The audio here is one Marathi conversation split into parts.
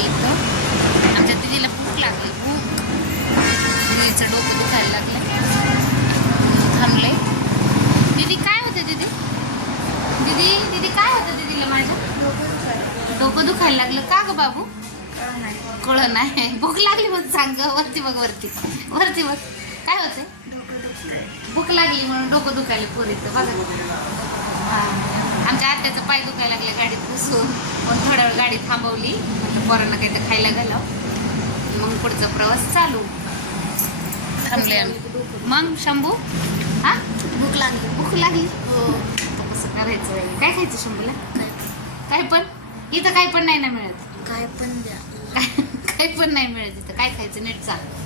इथं. आमच्या दिदीला भूक लागली भूक दिदीचं डोकं दुखायला लागलं. थांबले. दिदी काय होतं दिदी? दिदी दीदी काय होतं दिदीला माझ्या? डोकं दुखायला लागलं का ग बाबू? कळ नाही. भूक लागली मग सांग वरती बघ वरती. वरती बघ. काय होते भूक लागली म्हणून डोकं दुखायला पोरीचं. बघा. आत्याचं पाय दुखायला लागले गाडीत बसून. पण थोड्या वेळ गाडी थांबवली. पोरांना काही तर खायला घालाव. मग पुढचा प्रवास चालू. मग शंभू? हा? भूक लागली. भूक लागली? हो. कसं करायचं? काय खायचं शंभूला? काय? पण? इथं काय पण नाही ना मिळत. काय पण द्या. काय पण नाही मिळत इथं. काय खायचं? नीट सांग.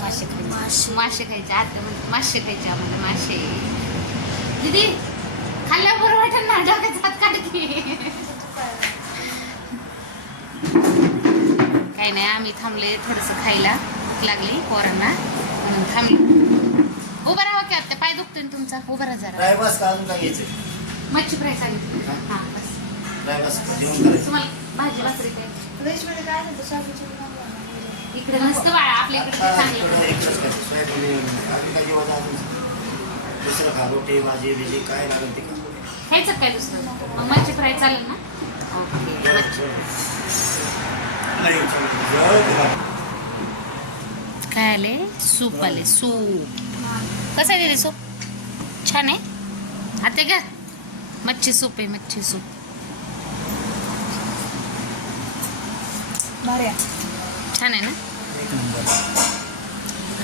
मासे मासे मासे खायचे. आता म्हणजे मासे खायचे आम्हाला मासे. दीदी खाल्ल्या बरं वाटेल ना डोक्यात हात काढ की. काही नाही आम्ही थांबले थोडंसं खायला. भूक लागली पोरांना. म्हणून थांबले. उभं राहा की आता पाय दुखतोय ना तुमचा. उभं राहा जरा. ड्राय बस का अजून काय घ्यायचं मच्छी फ्राय सांगितली. हा? बस. ड्राय बस जेवण करायचं. तुम्हाला भाजी भाकरी काय? व्हेजमध्ये काय शाबूची इकडे नसतं बाळा आपल्या इकडे ते आता चांगलं अजून काय अजून? दुसरं भाजी बिजी काय लागेल ते खायचं काय दुसरं? मग मच्छी फ्राय चालेल ना? ओके. काय आले? सूप आले सूप. कसं आहे दिदी सूप? छान आहे? आता का मच्छी सूप आहे मच्छी सूप. बरे छान आहे ना? एक नंबर.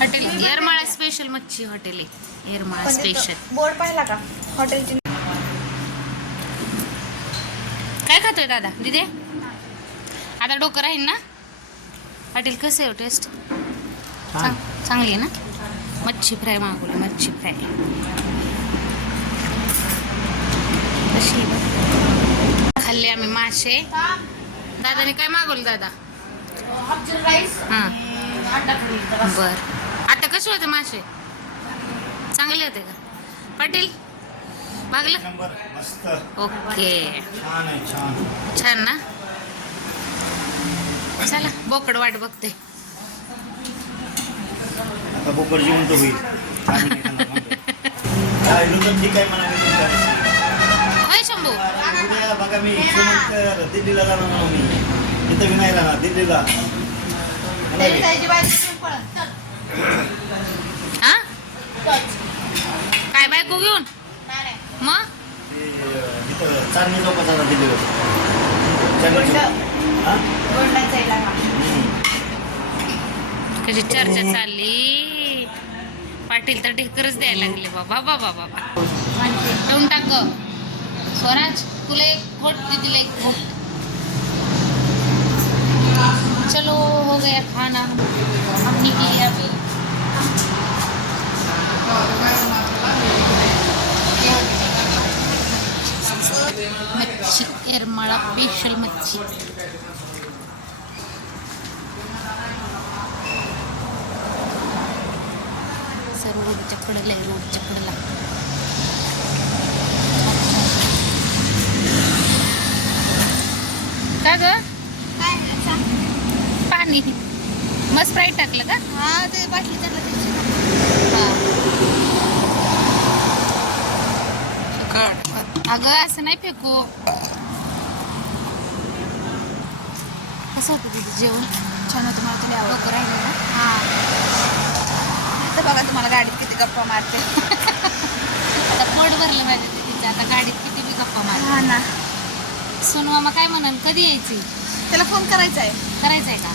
हॉटेल येरमाळा स्पेशल मच्छी हॉटेल आहे. येरमाळा स्पेशल बोर्ड पाहिला का? हॉटेलची? काय खातोय दादा? दिदे? आता डोकं राहील ना? हॉटेल कसं आहे टेस्ट छान. चांगली आहे ना? मच्छी फ्राय मागवली मच्छी फ्राय. कशी. खाल्ले आम्ही मासे. दादाने काय मागवलं दादा? राईस हां. बर. कसे होते मासे? चांगले होते का? पाटील मागलं? नंबर मस्त. ओके. छान आहे छान. छान ना? चला बोकड वाट बघते. आता बोकड जेवण तर होईल. होय शंभू. बघा मी दिल्लीला जाणार मी. इथं राहणार दिल्लीला. काय बायको घेऊन? मग? चांदणी कशी चर्चा चालली? पाटील तर ढेकरच द्यायला लागले बाबा बाबा बाबा. ठेवून टाक स्वराज तुला एक घोट दीदीला एक घोट. चलो हो गया खाना. हम निकले अभी. मच्छी एरमाळा स्पेशल मच्छी. सर्व रोडच्या कडेला आहे रोडच्या कडेला का ग? पाणी. मग स्प्राईट टाकलं का? हा ते बाटली त्याला अगं असं नाही फेकू. कसं होतं तिथे जेवण? छान होतं मला तुला आवडतं राहिलं ना? हा. इथं बघा तुम्हाला गाडीत किती गप्पा मारते. आता पोट भरलं पाहिजे तिचं. आता गाडीत किती बी गप्पा मार हा ना. सोनू मामा काय म्हणाल? कधी यायची? त्याला फोन करायचा आहे. करायचंय का?